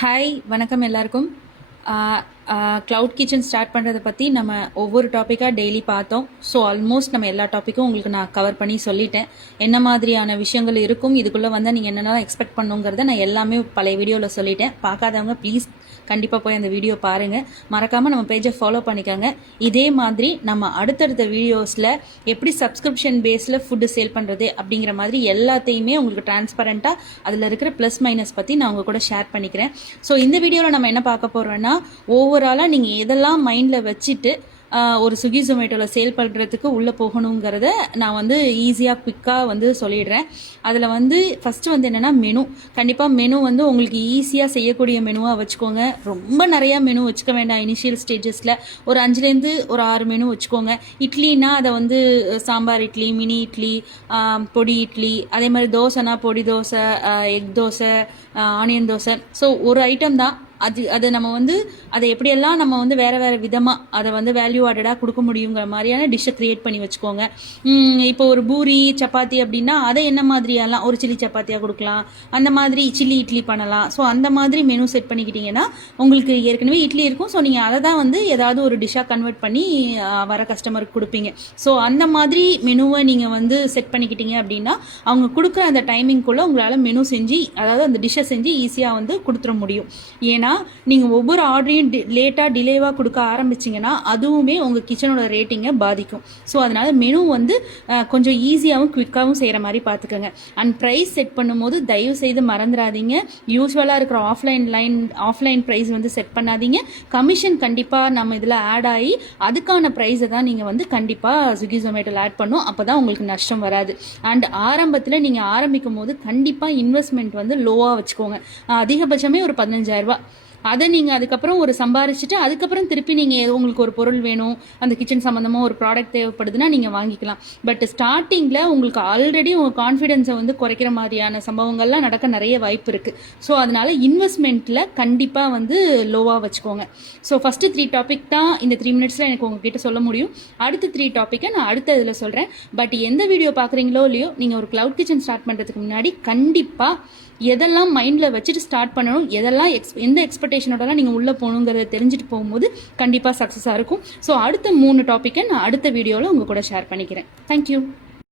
Hi வணக்கம் எல்லாருக்கும். Cloud kitchen start பண்ணுறதை பற்றி நம்ம ஒவ்வொரு டாப்பிக்காக டெய்லி பார்த்தோம். ஸோ ஆல்மோஸ்ட் நம்ம எல்லா டாப்பிக்கும் உங்களுக்கு நான் கவர் பண்ணி சொல்லிட்டேன். என்ன மாதிரியான விஷயங்கள் இருக்கும், இதுக்குள்ளே வந்தால் நீங்கள் என்னென்ன எக்ஸ்பெக்ட் பண்ணுங்கிறத நான் எல்லாமே பழைய வீடியோவில் சொல்லிட்டேன். பார்க்காதவங்க ப்ளீஸ் கண்டிப்பாக போய் அந்த வீடியோ பாருங்கள். மறக்காமல் நம்ம பேஜை ஃபாலோ பண்ணிக்கோங்க. இதே மாதிரி நம்ம அடுத்தடுத்த வீடியோஸில் எப்படி சப்ஸ்கிரிப்ஷன் பேஸில் ஃபுட்டு சேல் பண்ணுறது அப்படிங்கிற மாதிரி எல்லாத்தையுமே உங்களுக்கு டிரான்ஸ்பரண்ட்டாக அதில் இருக்கிற ப்ளஸ் மைனஸ் பற்றி நான் உங்கள் கூட ஷேர் பண்ணிக்கிறேன். ஸோ இந்த வீடியோவில் நம்ம என்ன பார்க்க போகிறோன்னா, ஓவராலாக நீங்கள் எதெல்லாம் மைண்டில் வச்சுட்டு ஒரு ஸ்விக்கி ஜொமேட்டோவில் சேல் பண்ணுறதுக்கு உள்ளே போகணுங்கிறத நான் வந்து ஈஸியாக குவிக்காக சொல்லிடுறேன். அதில் ஃபஸ்ட்டு என்னென்னா மெனு. கண்டிப்பாக மெனு உங்களுக்கு ஈஸியாக செய்யக்கூடிய மெனுவாக வச்சுக்கோங்க. ரொம்ப நிறையா மெனு வச்சுக்க வேண்டாம். இனிஷியல் ஸ்டேஜஸில் ஒரு 5லேருந்து ஒரு 6 மெனு வச்சுக்கோங்க. இட்லினா அதை சாம்பார் இட்லி, மினி இட்லி, பொடி இட்லி, அதே மாதிரி தோசைனா பொடி dosa, egg dosa, onion dosa. So ஒரு ஐட்டம் தான் அது நம்ம அதை எப்படியெல்லாம் நம்ம வேறு வேறு விதமாக அதை வேல்யூ ஆடடாக கொடுக்க முடியுங்கிற மாதிரியான டிஷ்ஷை க்ரியேட் பண்ணி வச்சுக்கோங்க. இப்போ ஒரு பூரி சப்பாத்தி அப்படின்னா அதை என்ன மாதிரியெல்லாம் ஒரு சில்லி சப்பாத்தியாக கொடுக்கலாம், அந்த மாதிரி சில்லி இட்லி பண்ணலாம். ஸோ அந்த மாதிரி மெனு செட் பண்ணிக்கிட்டிங்கன்னா உங்களுக்கு ஏற்கனவே இட்லி இருக்கும். ஸோ நீங்கள் அதை தான் ஏதாவது ஒரு டிஷ்ஷாக கன்வெர்ட் பண்ணி வர கஸ்டமருக்கு கொடுப்பீங்க. ஸோ அந்த மாதிரி மெனுவை நீங்கள் செட் பண்ணிக்கிட்டீங்க அப்படின்னா அவங்க கொடுக்குற அந்த டைமிங்குள்ளே உங்களால் மெனு செஞ்சு, அதாவது அந்த டிஷ்ஷை செஞ்சு ஈஸியாக கொடுத்துட முடியும். ஏன்னா நீங்கள் ஒவ்வொரு ஆர்டரையும் லேட்டாக டிலேவாக கொடுக்க ஆரம்பிச்சிங்கன்னா அதுவுமே உங்கள் கிச்சனோட ரேட்டிங்கை பாதிக்கும். ஸோ அதனால் மெனு கொஞ்சம் ஈஸியாகவும் குவிக்காகவும் செய்கிற மாதிரி பார்த்துக்கோங்க. அண்ட் ப்ரைஸ் செட் பண்ணும்போது தயவு செய்து மறந்துடாதீங்க. யூஸ்வலாக இருக்கிற ஆஃப்லைன் ப்ரைஸ் செட் பண்ணாதீங்க. கமிஷன் கண்டிப்பாக நம்ம இதில் ஆட் ஆகி அதுக்கான ப்ரைஸை தான் நீங்கள் கண்டிப்பாக ஸ்விக்கி ஜொமேட்டோவில் ஆட் பண்ணும். அப்போ தான் உங்களுக்கு நஷ்டம் வராது. அண்ட் ஆரம்பத்தில் நீங்கள் ஆரம்பிக்கும் போது கண்டிப்பாக இன்வெஸ்ட்மெண்ட் லோவாக வச்சுக்கோங்க. அதிகபட்சமே ஒரு 15,000 அதை நீங்கள் அதுக்கப்புறம் சம்பாரிச்சுட்டு அதுக்கப்புறம் திருப்பி நீங்கள் உங்களுக்கு ஒரு பொருள் வேணும், அந்த கிச்சன் சம்மந்தமாக ஒரு ப்ராடக்ட் தேவைப்படுதுன்னா நீங்கள் வாங்கிக்கலாம். பட் ஸ்டார்டிங்கில் உங்களுக்கு ஆல்ரெடி உங்கள் கான்ஃபிடென்ஸை குறைக்கிற மாதிரியான சம்பவங்கள்லாம் நடக்க நிறைய வாய்ப்பு இருக்குது. ஸோ அதனால் இன்வெஸ்ட்மெண்ட்டில் கண்டிப்பாக லோவாக வச்சுக்கோங்க. ஸோ ஃபஸ்ட்டு 3 டாபிக் தான் இந்த 3 மினிட்ஸில் எனக்கு உங்ககிட்ட சொல்ல முடியும். அடுத்த 3 டாப்பிக்கை நான் அடுத்த இதில் சொல்கிறேன். பட் எந்த வீடியோ பார்க்குறீங்களோ இல்லையோ, நீங்கள் ஒரு க்ளவுட் கிச்சன் ஸ்டார்ட் பண்ணுறதுக்கு முன்னாடி கண்டிப்பாக எதெல்லாம் மைண்டில் வச்சுட்டு ஸ்டார்ட் பண்ணணும், எதெல்லாம் எந்த எக்ஸ்பெக்டேஷனோடலாம் நீங்கள் உள்ளே போகணுங்கிறத தெரிஞ்சுட்டு போகும்போது கண்டிப்பாக சக்ஸஸாக இருக்கும். ஸோ அடுத்த 3 டாப்பிக்கை நான் அடுத்த வீடியோவில் உங்கள் கூட ஷேர் பண்ணிக்கிறேன். தேங்க்யூ.